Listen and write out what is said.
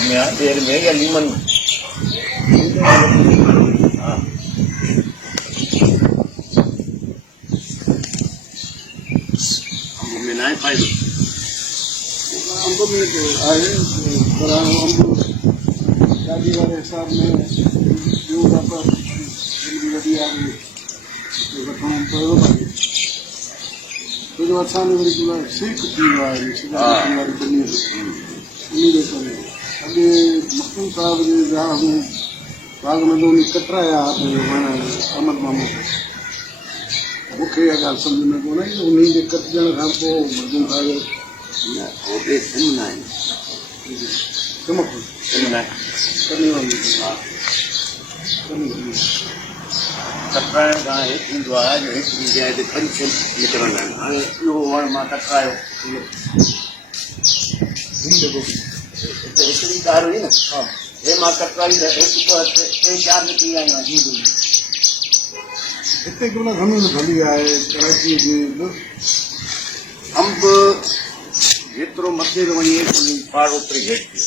देर में या लीमन में ना फायदो हमको भी आए पर हमको शादी वाले हिसाब में जो पर लड़ी आ गई तो हम पढ़ो तो जो अच्छा नहीं बड़ी पूरा सीख थी वाली हमारी बनी उन्हीं के समय अभी मखदूम साहब ने जहाँ हमें बाग में लोग कतराया अहमद मामू मूंखे इहा ॻाल्हि सम्झ में कोन आई उन्हीं जे कटजण खां पोइ मखदूम कटराइण खां हेठि थींदो आहे जो हिकिड़ी जाइ ते 5-6 निकिरंदा आहिनि हाणे इहो वण मां कटरायो हिते हिकिड़ी कार हुई न हे मां कटराई त हिकु 2-3-4 निकिरी आयूं आहिनि हिते केवल ज़मीन भली आहे कराची जी अंब जेतिरो मथे थो वञे पहाड़ ओतिरी हेठि